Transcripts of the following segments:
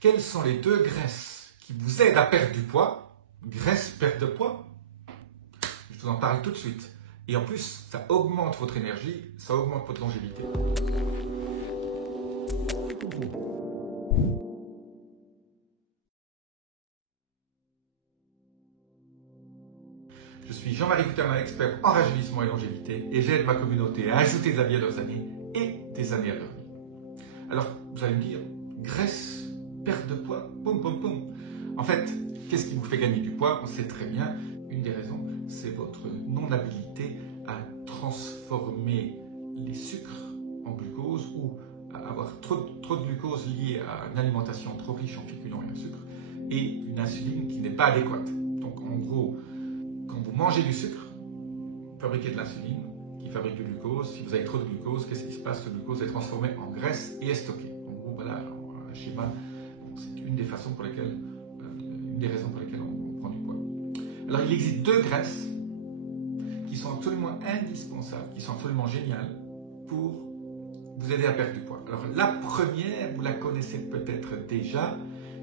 Quelles sont les 2 graisses qui vous aident à perdre du poids? Graisse, perte de poids? Je vous en parle tout de suite. Et en plus, ça augmente votre énergie, ça augmente votre longévité. Je suis Jean-Marie Couterlin, expert en rajeunissement et longévité, et j'aide ma communauté à ajouter de la vie à leurs années et des années à leur vie. Alors, vous allez me dire, graisse, perte de poids, poum poum poum. En fait, qu'est-ce qui vous fait gagner du poids? On sait très bien, une des raisons, c'est votre non-habilité à transformer les sucres en glucose ou à avoir trop de glucose lié à une alimentation trop riche en féculents et en sucre et une insuline qui n'est pas adéquate. Donc, en gros, quand vous mangez du sucre, vous fabriquez de l'insuline qui fabrique du glucose. Si vous avez trop de glucose, qu'est-ce qui se passe? Ce glucose est transformé en graisse et est stocké. En gros, voilà un schéma. C'est une des façons pour lesquelles, une des raisons pour lesquelles on prend du poids. Alors, il existe 2 graisses qui sont absolument indispensables, qui sont absolument géniales pour vous aider à perdre du poids. Alors, la première, vous la connaissez peut-être déjà,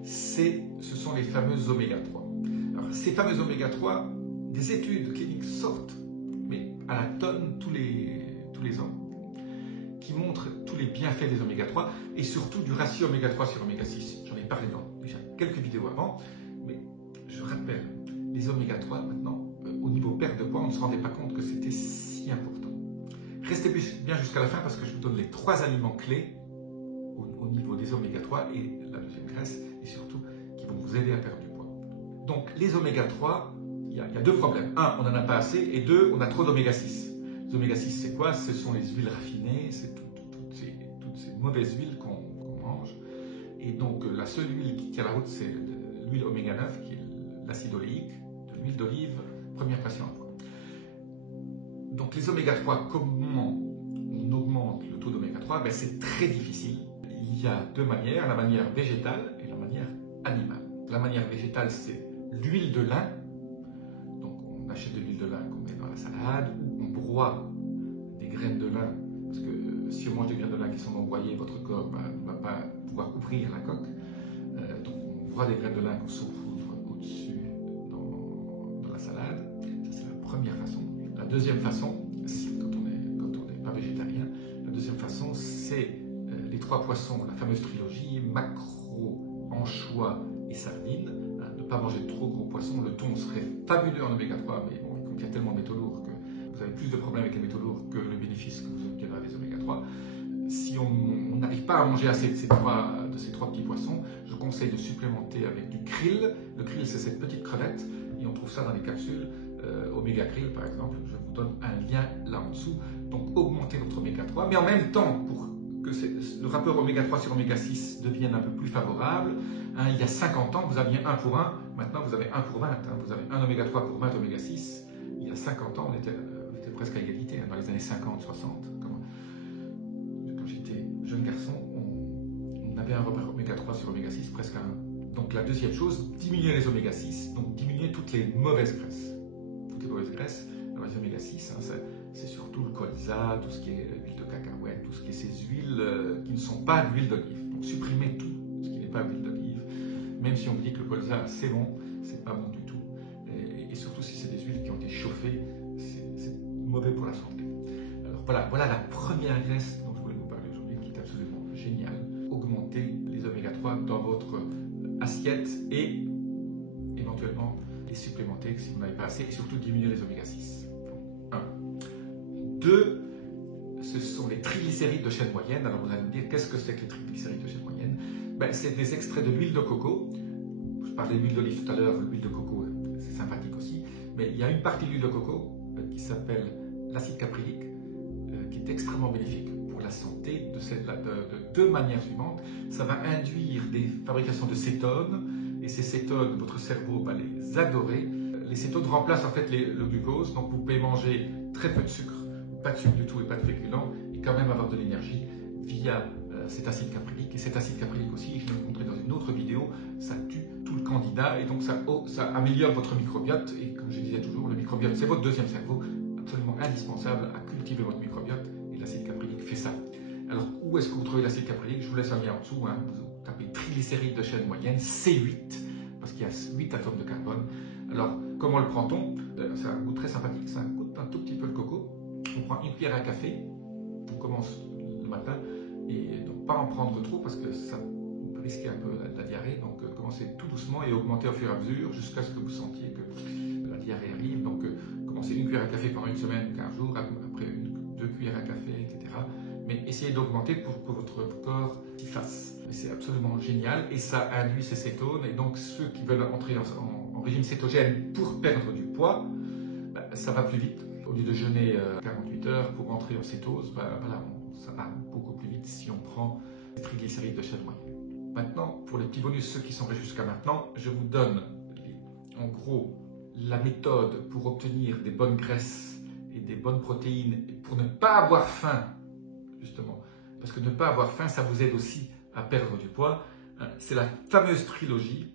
ce sont les fameux oméga 3. Alors, ces fameux oméga 3, des études cliniques sortent, mais à la tonne tous les ans, qui montrent tous les bienfaits des oméga 3 et surtout du ratio oméga 3 sur oméga 6. J'en ai parlé dans déjà quelques vidéos avant, mais je rappelle, les oméga 3 maintenant, au niveau perte de poids, on ne se rendait pas compte que c'était si important. Restez bien jusqu'à la fin parce que je vous donne les 3 aliments clés au niveau des oméga 3 et la deuxième graisse, et surtout qui vont vous aider à perdre du poids. Donc les oméga 3, il y a 2 problèmes. 1, on n'en a pas assez, et 2, on a trop d'oméga 6. Les oméga 6, c'est quoi? Ce sont les huiles raffinées, c'est toutes ces mauvaises huiles qu'on mange. Et donc la seule huile qui tient la route, c'est l'huile oméga 9, qui est l'acide oléique, de l'huile d'olive, première pression à poids. Donc les oméga 3, comment on augmente le taux d'oméga 3? Ben, c'est très difficile. Il y a 2 manières, la manière végétale et la manière animale. La manière végétale, c'est l'huile de lin. Donc on achète de l'huile de lin qu'on met dans la salade, ou on broie des graines de lin, parce que si on mange des graines de lin qui sont broyées, votre corps ne va pas pouvoir ouvrir la coque. Donc on broie des graines de lin qu'on saupoudre au-dessus dans la salade. Ça, c'est la première façon. La deuxième façon, quand on n'est pas végétarien, la deuxième façon, c'est les 3 poissons, la fameuse trilogie, maquereau, anchois et sardines. Ne pas manger de trop gros poissons. Le thon serait fabuleux en oméga 3, mais bon, il contient tellement de métaux lourds que vous avez plus de problèmes avec les métaux lourds que le bénéfice que vous obtiendrez des oméga 3. Si on n'arrive pas à manger assez de ces trois petits poissons, je conseille de supplémenter avec du krill. Le krill, c'est cette petite crevette, et on trouve ça dans les capsules. Oméga krill, par exemple, je vous donne un lien là en dessous. Donc, augmentez votre oméga 3, mais en même temps, pour que le rapport oméga 3 sur oméga 6 devienne un peu plus favorable, il y a 50 ans, vous aviez 1 pour 1, maintenant vous avez 1 pour 20. Vous avez 1 oméga 3 pour 20 oméga 6. Il y a 50 ans, on était presque à égalité, dans les années 50, 60. Quand j'étais jeune garçon, on avait un rapport oméga 3 sur oméga 6, presque à 1. Donc la deuxième chose, diminuer les oméga 6, donc diminuer toutes les mauvaises graisses. Toutes les mauvaises graisses, alors les oméga 6, c'est surtout le colza, tout ce qui est huile de cacahuète, tout ce qui est ces huiles qui ne sont pas d'huile d'olive. Donc supprimez tout ce qui n'est pas d'huile d'olive, même si on vous dit que le colza c'est bon, c'est pas bon du tout. Et surtout si c'est des huiles qui ont été chauffées, c'est mauvais pour la santé. Alors voilà la première graisse dont je voulais vous parler aujourd'hui, qui est absolument géniale. Augmentez les oméga 3 dans votre assiette et éventuellement les supplémenter si vous n'avez pas assez, et surtout diminuer les oméga 6. 1. 2. Ce sont les triglycérides de chaîne moyenne. Alors vous allez me dire, qu'est-ce que c'est que les triglycérides de chaîne moyenne? C'est des extraits de l'huile de coco. Je parlais de l'huile d'olive tout à l'heure, l'huile de coco, c'est sympathique aussi. Mais il y a une partie de l'huile de coco qui s'appelle l'acide caprylique, qui est extrêmement bénéfique pour la santé de 2 manières suivantes. Ça va induire des fabrications de cétones, et ces cétones, votre cerveau va les adorer. Les cétones remplacent en fait le glucose, donc vous pouvez manger très peu de sucre, pas de sucre du tout et pas de féculents, et quand même avoir de l'énergie via cet acide caprylique. Et cet acide caprylique aussi, je vais vous montrer dans une autre vidéo, ça tue tout le candida, et donc ça améliore votre microbiote. Et comme je disais toujours, le microbiote, c'est votre deuxième cerveau, absolument indispensable à cultiver votre microbiote, et l'acide caprylique fait ça. Alors, où est-ce que vous trouvez l'acide caprylique? Je vous laisse un lien en dessous, vous appelle triglycérides de chaîne moyenne, C8, parce qu'il y a 8 atomes de carbone. Alors, comment le prend-on? C'est un goût très sympathique, ça goûte un tout petit peu le coco. On prend une cuillère à café, on commence le matin, et donc pas en prendre trop parce que ça peut risquer un peu la diarrhée. Donc commencez tout doucement et augmentez au fur et à mesure jusqu'à ce que vous sentiez que la diarrhée arrive. Donc commencez une cuillère à café pendant une semaine ou 15 jours, après 2 cuillères à café, etc. Mais essayez d'augmenter pour que votre corps s'y fasse. C'est absolument génial et ça induit ces cétones. Et donc ceux qui veulent entrer en régime cétogène pour perdre du poids, ça va plus vite. Au lieu de jeûner 48 heures pour entrer en cétose, voilà, ça va beaucoup plus vite si on prend les triglycérides de chaîne moyenne. Maintenant, pour les petits bonus, ceux qui sont restés jusqu'à maintenant, je vous donne en gros la méthode pour obtenir des bonnes graisses et des bonnes protéines pour ne pas avoir faim, justement. Parce que ne pas avoir faim, ça vous aide aussi à perdre du poids. C'est la fameuse trilogie,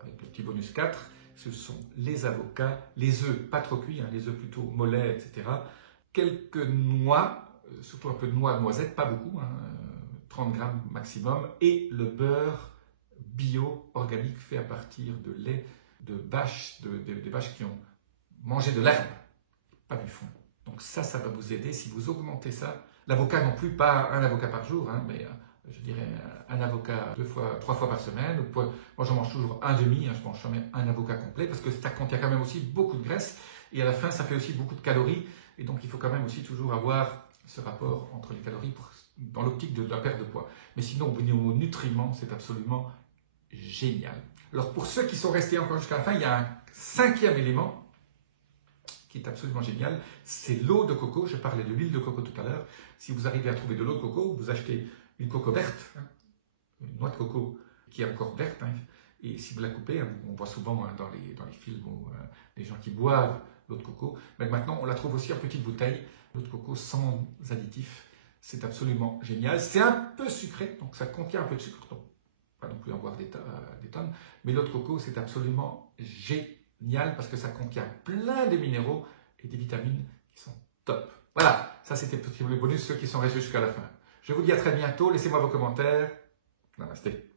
avec le petit bonus 4. Ce sont les avocats, les œufs pas trop cuits, les œufs plutôt mollets, etc. Quelques noix, surtout un peu de noix, noisettes, pas beaucoup, 30 grammes maximum, et le beurre bio, organique, fait à partir de lait de vaches, des vaches qui ont mangé de l'herbe, pas du fond. Donc ça va vous aider si vous augmentez ça. L'avocat non plus, pas un avocat par jour, mais je dirais un avocat 3 fois par semaine. Moi, j'en mange toujours un demi, je ne mange jamais un avocat complet parce que ça contient quand même aussi beaucoup de graisse et à la fin, ça fait aussi beaucoup de calories. Et donc, il faut quand même aussi toujours avoir ce rapport entre les calories dans l'optique de la perte de poids. Mais sinon, au niveau nutriments, c'est absolument génial. Alors, pour ceux qui sont restés encore jusqu'à la fin, il y a un 5e élément qui est absolument génial, c'est l'eau de coco. Je parlais de l'huile de coco tout à l'heure. Si vous arrivez à trouver de l'eau de coco, vous achetez une coco verte, une noix de coco qui est encore verte, et si vous la coupez, on voit souvent dans les films des gens qui boivent l'eau de coco, mais maintenant on la trouve aussi en petite bouteille, l'eau de coco sans additifs, c'est absolument génial. C'est un peu sucré, donc ça contient un peu de sucre, donc pas non plus en boire des tonnes, mais l'eau de coco c'est absolument génial parce que ça contient plein de minéraux et des vitamines qui sont top. Voilà, ça c'était le bonus, ceux qui sont restés jusqu'à la fin. Je vous dis à très bientôt, laissez-moi vos commentaires. Namasté.